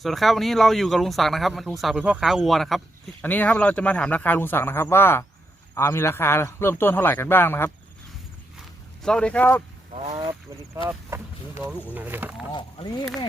สวัสดีครับวันนี้เราอยู่กับลุงศักดิ์นะครับลุงศักดิ์เป็นพ่อค้าวัวนะครับอันนี้นะครับเราจะมาถามราคาลุงศักดิ์นะครับว่าอ่ามีราคาเริ่มต้นเท่าไหร่กันบ้างนะครับ สวัสดีครับครับสวัสดีครับนี่รอลูกนะเดี๋ยวอ๋ออันนี้แม่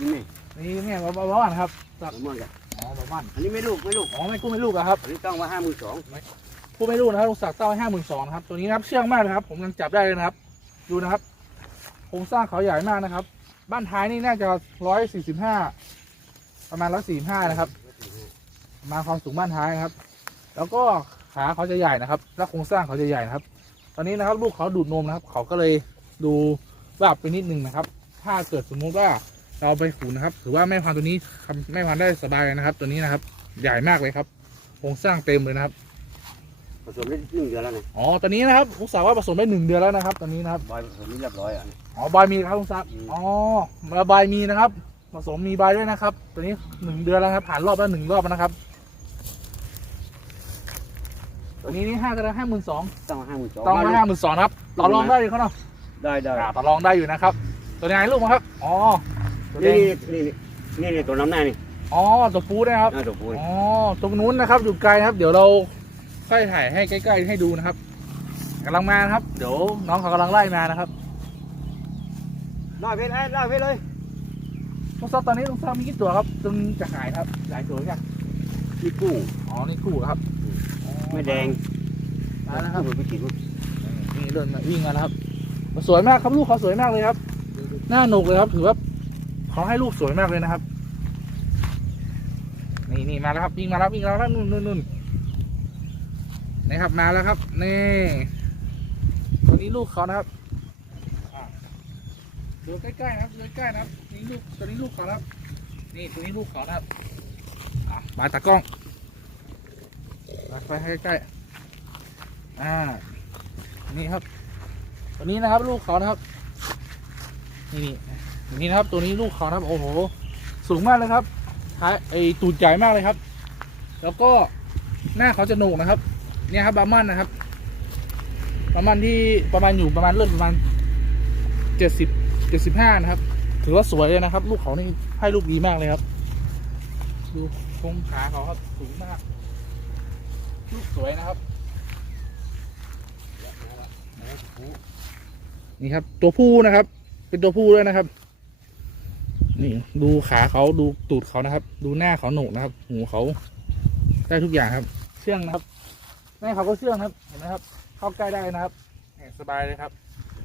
นี่นี่นี่แม่บ้าบ้านครับผมมองกันอ๋อบ้านอันนี้ไม่ลูกไม่ลูกอ๋อไม่กู้ไม่ลูกอะครับอันนี้ต้องว่าห้าหมื่นสองกู้ไม่ลูกนะครับลุงศักดิ์เต้าห้าหมื่นสองนะครับตัวนี้นะครับเชื่องมากเลยครับ ผมยังจับได้เลยนะครับ ดูนะครับโครงสร้างเขาใหญ่มากนะครับ บ้านท้ายนี่น่าจะร้อยสี่สิบห้าประมาณร้อยสี่ห้านะครับ มาความสูงบ้านท้ายนะครับ แล้วก็ขาเขาจะใหญ่นะครับ และโครงสร้างเขาจะใหญ่นะครับ ตอนนี้นะครับลูกเขาดูดนมนะครับ เขาก็เลยดูว่าบไปนิดนึงนะครับ ถ้าเกิดสมมุติว่าเราไปขุนนะครับ ถือว่าแม่พันธุ์ตัวนี้ทำแม่พันธุ์ได้สบายเลยนะครับ ตัวนี้นะครับ ใหญ่มากเลยครับ โครงสร้างเต็มเลยนะครับ ผสมได้หนึ่งเดือนแล้วนะอ๋อ ตอนนี้นะครับลูกสาวว่าผสมได้หนึ่งเดือนแล้วนะครับ ตอนนี้นะครับ บอยผสมนี่เรียบร้อยอะ อ๋อบายมีครับลุงซักดิ์อืมอ๋อมาบายมีนะครับผสมมีบายด้วยนะครับ ตัวนี้หนึ่งเดือนแล้วครับผ่านรอบแล้วหนึ่งรอบแล้วนะครับ ตัวนี้นี่ห้ากันห้าหมื่นสองต้องห้าหมื่นสองต้องมาห้าหมื่นสองครับต่อรองได้อยู่เขาเนาะได้ได้อ่าต่อรองได้อยู่นะครับ ตัวไหนลูกมาครับอ๋อตัวแดนี่งนี่นี่นี่นี่ตัวน้ำหน้านี่อ๋อตัวฟูนะครับอ่าตัวปูนี่อ๋อตรงนู้นนะครับอยู่ไกลนะครับ เดี๋ยวเราค่อยถ่ายให้ใกล้ ๆ ให้ดูนะครับกำลังมานะครับ เดี๋ยวน้องเขากำลังไล่มานะครับ ได้เพชรไอ้ได้เพชรเลยลุงซักตอนนี้ลุงซักมีกี่ตัวครับจนจะขายครับ หลายตัวเนี่ยนี่กุ้งอ๋อนี่คู่ครับไม่แดงมาแล้วครับกุ้งไปกินนี่เดินมาวิ่งมาแล้วครับ สวยมากครับลูกเขาสวยมากเลยครับ หน้าหนกเลยครับ ถือว่าเขาให้ลูกสวยมากเลยนะครับ นี่นี่มาแล้วครับวิ่งมาแล้ววิ่งมาแล้วนู่นนู่นนู่นนี่ครับมาแล้วครับนี่ตัวนี้ลูกเขานะครับอะ ดูใกล้ๆนะครับดูใกล้ๆนะครับนี่ลูกตัวนี้ลูกเขานะครับ นี่ตัวนี้ลูกเขานะครับอะมาตากล้องมาไปให้ใกล้ๆอ่านี่ครับ ตัวนี้นะครับลูกเขานะครับ นี่นี่นี่นะครับ ตัวนี้ลูกเขานะครับ โอ้โห สูงมากเลยครับท้ายไอตูดใหญ่มากเลยครับ แล้วก็หน้าเขาจะโหนกนะครับ เนี่ยครับบาร์มันนะครับบาร์มันที่ประมาณอยู่ประมาณเริ่มประมาณเจ็ดสิบ เจ็ดสิบห้านะครับ ถือว่าสวยเลยนะครับ ลูกเขานี่ให้ลูกดีมากเลยครับ ดูโครงขาเขาครับสูงมาก ลูกสวยนะครับ นี่ครับ ตัวผู้นะครับ เป็นตัวผู้ด้วยนะครับ นี่ดูขาเขาดูตูดเขานะครับ ดูหน้าเขาหนุกนะครับ หูเขาได้ทุกอย่างครับ เชื่องนะครับ แม่เขาก็เชื่องครับ เห็นไหมครับ เข้าใกล้ได้นะครับสบายเลยครับ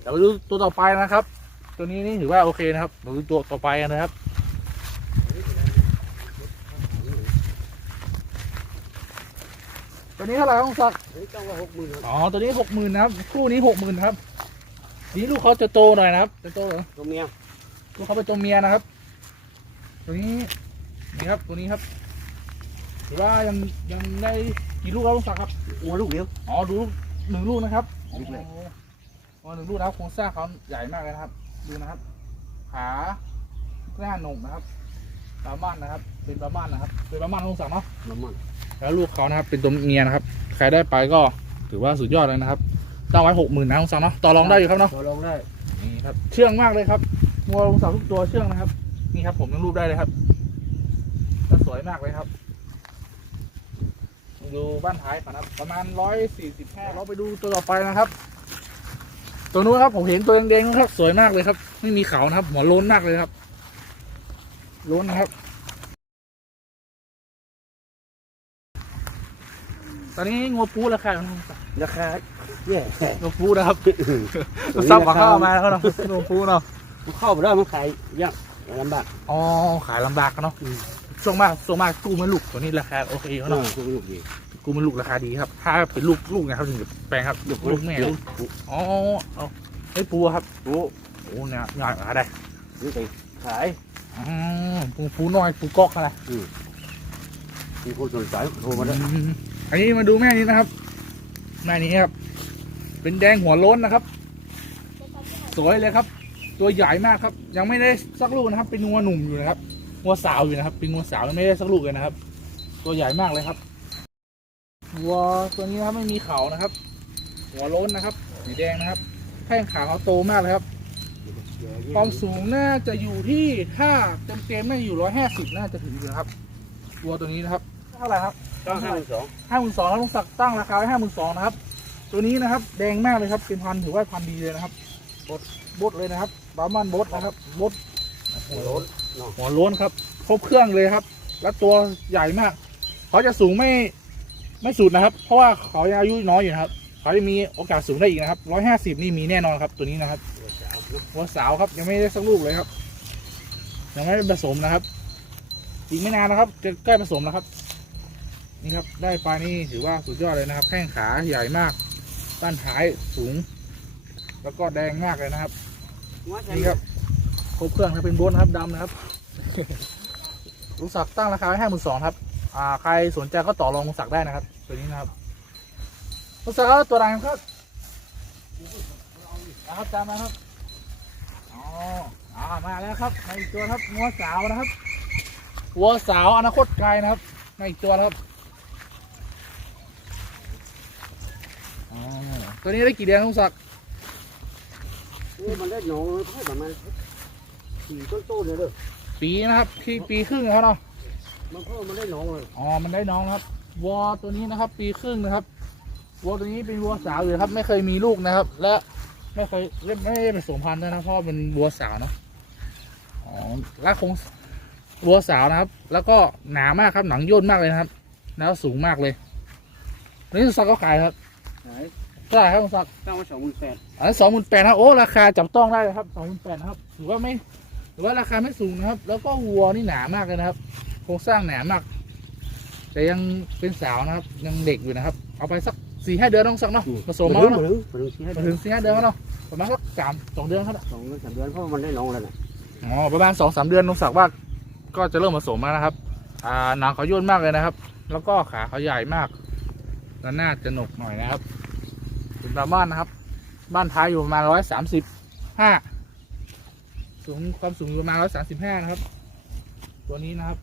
เดี๋ยวมาดูตัวต่อไปนะครับ ตัวนี้นี่ถือว่าโอเคนะครับเดี๋ยวดูตัวต่อไปกันนะครับตัวนี้เท่าไหร่ต้องสักดิ์อันนี้ต้องว่าหกหมื่นอ๋อตัวนี้หกหมื่นนะครับ คู่นี้หกหมื่นครับ นี่ลูกเขาจะโตหน่อยนะครับ จะโตเหรอตัวเมียลูกเขาเป็นตัวเมียนะครับ ตัวนี้นี่ครับตัวนี้ครับถือว่ายังยังได้กี่ลูกแล้วลุงศักดิ์ครับหัวลูกเดียวอ๋อดูลูกหนึ่งลูกนะครับลูกแรกอ๋ออ๋อหนึ่งลูกนะครับโครงสร้างเขาใหญ่มากเลยนะครับ ดูนะครับ ขาหน้าหนกนะครับบาร์มันนะครับ เป็นบาร์มันนะครับ เป็นบาร์มันลุงศักดิ์เนาะน้ำมันแล้วลูกเขานะครับ เป็นตัวเมียนะครับ ใครได้ไปก็ถือว่าสุดยอดเลยนะครับตั้งไว้หกหมื่นนะลุงศักดิ์เนาะ ต่อรองได้อยู่ครับเนาะพอลองได้ นี่ครับ เชื่องมากเลยครับงัวลุงศักดิ์ทุกตัวเชื่องนะครับ นี่ครับ ผมยังรูปได้เลยครับแล้วสวยมากเลยครับดูบ้านท้ายก่อนนะครับ ประมาณร้อยสี่สิบห้าเราไปดูตัวต่อไปนะครับ ตัวนู้นครับผมเห็นตัวแดงๆนะครับสวยมากเลยครับ ไม่มีเขานะครับ หัวโล้นมากเลยครับโล้นนะครับ ตอนนี้งัวปูราคาของลุงศักดิ์ราคาแย่งัวปูนะครับซับกับข้าวมาแล้วเนาะงัวปูเนาะเข้าไปได้มันขายยากลำบากอ๋อขายลำบากกันเนาะช่วงมากช่วงมากกู้ไม่ลูกตัวนี้ราคาโอเคเขาเนาะเนาะลูกดี กู้ไม่ลูกราคาดีครับ ถ้าเป็นลูกลูกนะครับถึงจะแปลงครับลูกลูกแม่ลูกอ๋อเอาไอ้ปูครับโอ้โอ้เนี่ยใหญ่กว่าได้นี่ไปขายอืมปูปูน้อยปูก๊อกอะไรมีคนสนใจโทรมาได้อืมอันนี้มาดูแม่นี้นะครับ แม่นี้ครับ เป็นแดงหัวโล้นนะครับ สวยเลยครับ ตัวใหญ่มากครับ ยังไม่ได้สักลูกนะครับ เป็นงัวหนุ่มอยู่นะครับงัวสาวอยู่นะครับ เป็นงัวสาวยังไม่ได้สักลูกเลยนะครับ ตัวใหญ่มากเลยครับ วัวตัวนี้นะครับไม่มีเขานะครับ หัวโล้นนะครับสีแดงนะครับแข้งขาเขาโตมากเลยครับ ความสูงน่าจะอยู่ที่ถ้าเต็มเต็มๆน่าจะอยู่ร้อยห้าสิบน่าจะถึงอยู่นะครับวัวตัวนี้นะครับเท่าไหร่ครับเก้าห้าสองห้าหมื่นสองแล้วลุงศักดิ์ตั้งราคาไว้ห้าหมื่นสองนะครับ ตัวนี้นะครับ แดงมากเลยครับ เป็นพันธุ์ถือว่าพันธุ์ดีเลยนะครับบดบดเลยนะครับบาร์มันบดนะครับบดหัวโล้นเนาะหัวโล้นครับ ครบเครื่องเลยครับ แล้วตัวใหญ่มากเขาจะสูงไม่ ไม่สุดนะครับ เพราะว่าเขายังอายุน้อยอยู่นะครับ เขาจะมีโอกาสสูงได้อีกนะครับร้อยห้าสิบนี่มีแน่นอนครับ ตัวนี้นะครับหัวสาวเนาะหัวสาวครับยังไม่ได้สักลูกเลยครับ ยังไม่ได้ผสมนะครับ อีกไม่นานนะครับ จะใกล้ผสมแล้วครับ นี่ครับ ได้ปลานี่ถือว่าสุดยอดเลยนะครับ แข้งขาใหญ่มากด้านท้ายสูง แล้วก็แดงมากเลยนะครับนี่ครับครบเครื่องครับเป็นโบนนะครับดำนะครับลุงศักดิ์ตั้งราคาไว้ห้าหมื่นสองครับ อ่า ใครสนใจก็ต่อรองลุงศักดิ์ได้นะครับ ตัวนี้นะครับลุงศักดิ์ครับตัวไหนครับนะครับตามมาครับอ๋ออ่ามาแล้วครับมาอีกตัวครับงัวสาวนะครับวัวสาวอนาคตไกลนะครับมาอีกตัวนะครับอ๋อตัวนี้ได้กี่เดือนลุงศักดิ์นี่มันได้หนองให้ประมาณสี่ต้นๆเลยเด้อปีนะครับที่ปีครึ่งแล้วเนาะมันเพิ่มมันได้หนองเลยอ๋อมันได้น้องนะครับ วัวตัวนี้นะครับ ปีครึ่งนะครับวัวตัวนี้เป็นวัวสาวอยู่ครับ ไม่เคยมีลูกนะครับ และไม่เคยไม่ไม่ได้ผสมพันธุ์ด้วยนะเพราะว่าเป็นวัวสาวเนาะอ๋อและคงวัวสาวนะครับ แล้วก็หนามากครับหนังย่นมากเลยนะครับแล้วสูงมากเลยอันนี้สักก็ขายครับไหนเท่าไหร่ครับคุณสักตั้งไว้สองหมื่นแปดอันนี้สองหมื่นแปดครับโอ้ราคาจับต้องได้เลยครับสองหมื่นแปดนะครับถือว่าไม่ถือว่าราคาไม่สูงนะครับ แล้วก็วัวนี่หนามากเลยนะครับ โครงสร้างหนามาก แต่ยังเป็นสาวนะครับ ยังเด็กอยู่นะครับ เอาไปสักสี่ห้าเดือนต้องสักเนาะผสมมาถึแล้วงเนาะถึงถึงสี่ห้ามาเดืถึอนงสี่ห้าเดือนแล้วเนาะประมาณสักสามสองเดือนครับสองเดือนสามเดือนเพราะมันได้หนองแล้วน่ะอ๋อประมาณสองสามเดือนต้องสักว่าก็จะเริ่มผสมแล้วนะครับ อ่าหนังเขาย่นมากเลยนะครับ แล้วก็ขาเขาใหญ่มากแล้วหน้าจะหนกหน่อยนะครับเป็นปลาบ้านนะครับ บ้านท้ายอยู่ประมาณร้อยสามสิบห้าสูงความสูงอยู่ประมาณร้อยสามสิบห้านะครับ ตัวนี้นะครับ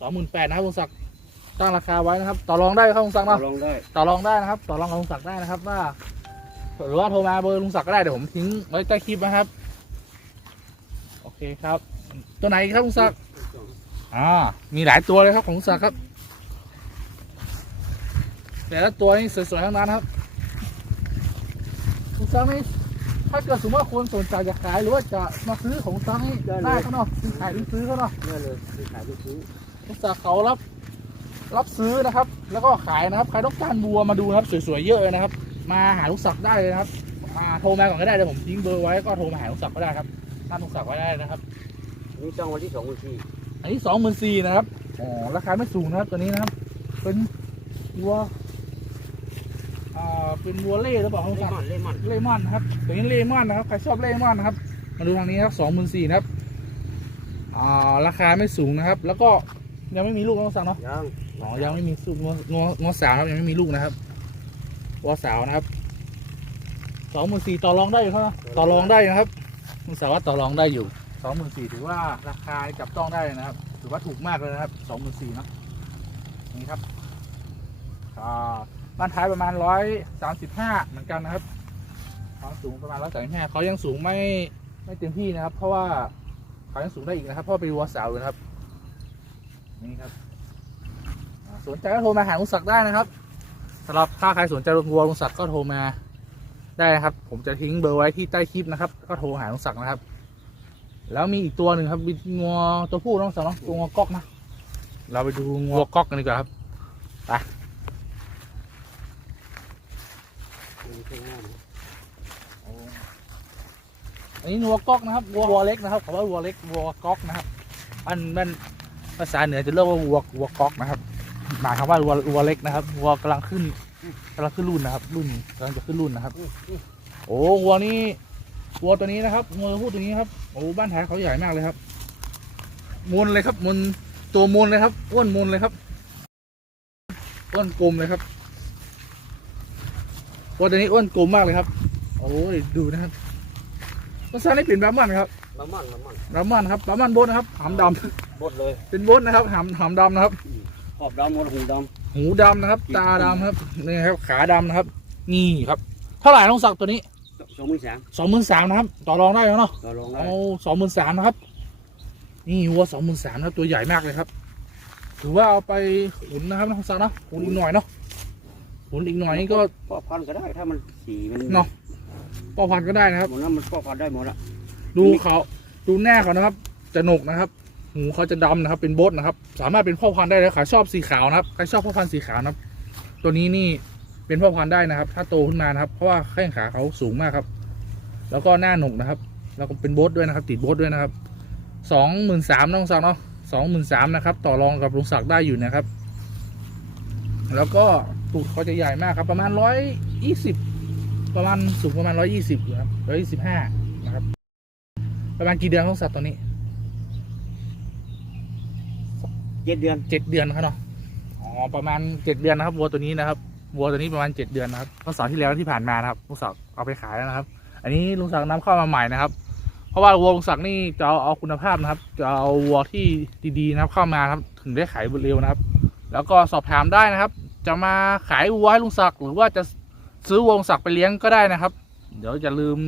สองหมื่นแปดนะครับลุงศักดิ์ตั้งราคาไว้นะครับ ต่อรองได้ครับลุงศักดิ์เราเนาะลองได้ ต่อรองได้นะครับ ต่อรองกับลุงศักดิ์ได้นะครับว่าหรือว่าโทรมาเบอร์ลุงศักดิ์ก็ได้เดี๋ยวผมทิ้งไว้ใต้คลิปนะครับ โอเคครับ ตัวไหนอีกครับลุงศักดิ์อ่ามีหลายตัวเลยครับของลุงศักดิ์ครับ แต่ละตัวนี่สวยๆทั้งนั้นครับลุงศักดิ์นี่ถ้าเกิดสมมติว่าคนสนใจจะขายหรือว่าจะมาซื้อของลุงศักดิ์นี่ได้เขาเนาะซื้อขายหรือซื้อเขาเนาะ ได้เลยซื้อขายไปซื้อ ลุงศักดิ์เขารับรับซื้อนะครับ แล้วก็ขายนะครับใครต้องการบัวมาดูนะครับสวยๆเยอะเลยนะครับ มาหาลุงศักดิ์ได้เลยนะครับมาโทรมาก่อนก็ได้เดี๋ยวผมทิ้งเบอร์ไว้ก็โทรมาหาลุงศักดิ์ก็ได้ครับท่านลุงศักดิ์ไว้ได้นะครับนี่จ้องวันที่สองวันที่อันนี้สองหมื่นสี่นะครับอ๋อราคาไม่สูงนะครับตัวนี้นะครับ เป็นวัวอ่าเป็นวัวเล่หรือเปล่าครับเลลุงศักมอนดิ์เลมอนเลมอนนะครับตัวนี้เลมอนนะครับใครชอบเลมอนนะครับมาดูทางนี้ครับสองหมื่นสี่นะครับอ่าราคาไม่สูงนะครับ แล้วก็ ยังไม่มีลูกนะลุงศักดิ์เนาะยังอ๋อยังไม่มีลูกงวงวงวสาวนะครับยังไม่มีลูกนะครับวัวสาวนะครับสองหมื่นสี่ต่อรองได้อยู่ครับต่อรองได้อยู่นะครับลุงสาวว่าต่อรองได้อยู่สองหมื่นสี่ถือว่าราคาจับต้องได้นะครับ ถือว่าถูกมากเลยนะครับสองหมื่นสี่เนาะนี่ครับอ่าบ้านท้ายประมาณร้อยสามสิบห้าเหมือนกันนะครับความสูงประมาณร้อยสามสิบห้าเขายังสูงไม่ไม่เต็มที่นะครับ เพราะว่าเขายังสูงได้อีกนะครับเพราะว่าเป็นวัวสาวอยู่นะครับ นี่ครับสนใจก็โทรมาหาลุงศักดิ์ได้นะครับสำหรับถ้าใครสนใจรถวัวลุงศักดิ์ก็โทรมาได้นะครับ ผมจะทิ้งเบอร์ไว้ที่ใต้คลิปนะครับ ก็โทรหาลุงศักดิ์นะครับ แล้วมีอีกตัวหนึ่งครับเป็นงวตัวผู้น้องสาวเนาะตัวงวก๊อกนะเราไปดูงวก๊อกกันดีกว่าครับไปอันนี้งัวก๊อกนะครับวัววัวเล็กนะครับเขาว่าวัวเล็กวัวก๊อกนะครับอันมัน ภาษาเหนือจะเรียกว่าวัววัวก๊อกนะครับ หมายความว่าวัววัวเล็กนะครับวัวกำลังขึ้นกำลังขึ้นรุ่นนะครับ รุ่นกำลังจะขึ้นรุ่นนะครับ โอ้วัวนี้วัวตัวนี้นะครับวัวตัวผู้ตัวนี้ครับโอ้บ้านแท้เขาใหญ่มากเลยครับมนเลยครับมนตัวมนเลยครับอ้วนมนเลยครับอ้วนกลมเลยครับวัวตัวนี้อ้วนกลมมากเลยครับ โอ้ยดูนะครับภาษานี่เป็นบราหมันครับละมันละมันบราหมันครับบราหมันโบดนะครับหามด บดเลยำเป็นโบดนะครับหามหามดำนะครับขอบดำหมดหูดหูดำนะครับ ตาดำครับนี่ครับขาดำนะครับ นี่ครับเท่าไหร่ต้องสักตัวนี้ำสองหมื่นสามสองหมื่นสามนะครับ ต่อรองได้แล้วเนาะต่อรองได้เอาสองหมื่นสามนะครับ นี่วัวสองหมื่นสามนะครับตัวใหญ่มากเลยครับ ถือว่าเอาไปขุนนะครับน้องซาเนาะขุนอีกหน่อยเนาะขุนอีกหน่อยนี่ก็พ่อพันธุ์ก็ได้ถ้ามันสีมันเนาะพ่อพันธุ์ก็ได้นะครับหมดนั้นมันพ่อพันธุ์ได้หมดละดูเขาดูหน้าเขานะครับจะหนกนะครับ หูเขาจะดำนะครับ เป็นโบทนะครับ สามารถเป็นพ่อพันธุ์ได้เลยใครชอบสีขาวนะครับใครชอบพ่อพันธุ์สีขาวนะครับ ตัวนี้นี่เป็นพ่อพันธุ์ได้นะครับ ถ้าโตขึ้นมานะครับ เพราะว่าแข้งขาเขาสูงมากครับ แล้วก็หน้าหนกนะครับ แล้วก็เป็นโบทด้วยนะครับ ติดโบทด้วยนะครับสองหมื่นสามน้องศักดิ์เนาะสองหมื่นสามนะครับ ต่อรองกับลุงศักดิ์ได้อยู่นะครับ แล้วก็ตูดเขาจะใหญ่มากครับ ประมาณร้อยยี่สิบประมาณสูงประมาณร้อยยี่สิบครับร้อยยี่สิบห้านะครับ ประมาณกี่เดือนของสัตว์ตัวนี้ เจ็ดเดือนเจ็ดเดือนครับเนาะอ๋อประมาณเจ็ดเดือนนะครับวัวตัวนี้นะครับวัวตัวนี้ประมาณเจ็ดเดือนนะครับเมื่อเสาร์ที่แล้วที่ผ่านมานะครับลุงศักดิ์เอาไปขายแล้วนะครับ อันนี้ลุงศักดิ์นำเข้ามาใหม่นะครับ เพราะว่าวัวลุงศักดิ์นี่จะเอาคุณภาพนะครับ จะเอาวัวที่ดีๆนะครับเข้ามาครับถึงได้ขายเร็วนะครับ แล้วก็สอบถามได้นะครับ จะมาขายวัวให้ลุงศักดิ์หรือว่าจะซื้อวัวลุงศักดิ์ไปเลี้ยงก็ได้นะครับ เดี๋ยวอย่าลืม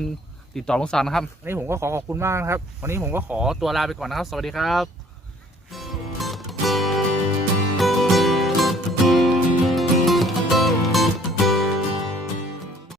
ติดต่อลุงศักดิ์นะครับวันนี้ผมก็ขอขอบคุณมากนะครับ วันนี้ผมก็ขอตัวลาไปก่อนนะครับ สวัสดีครับ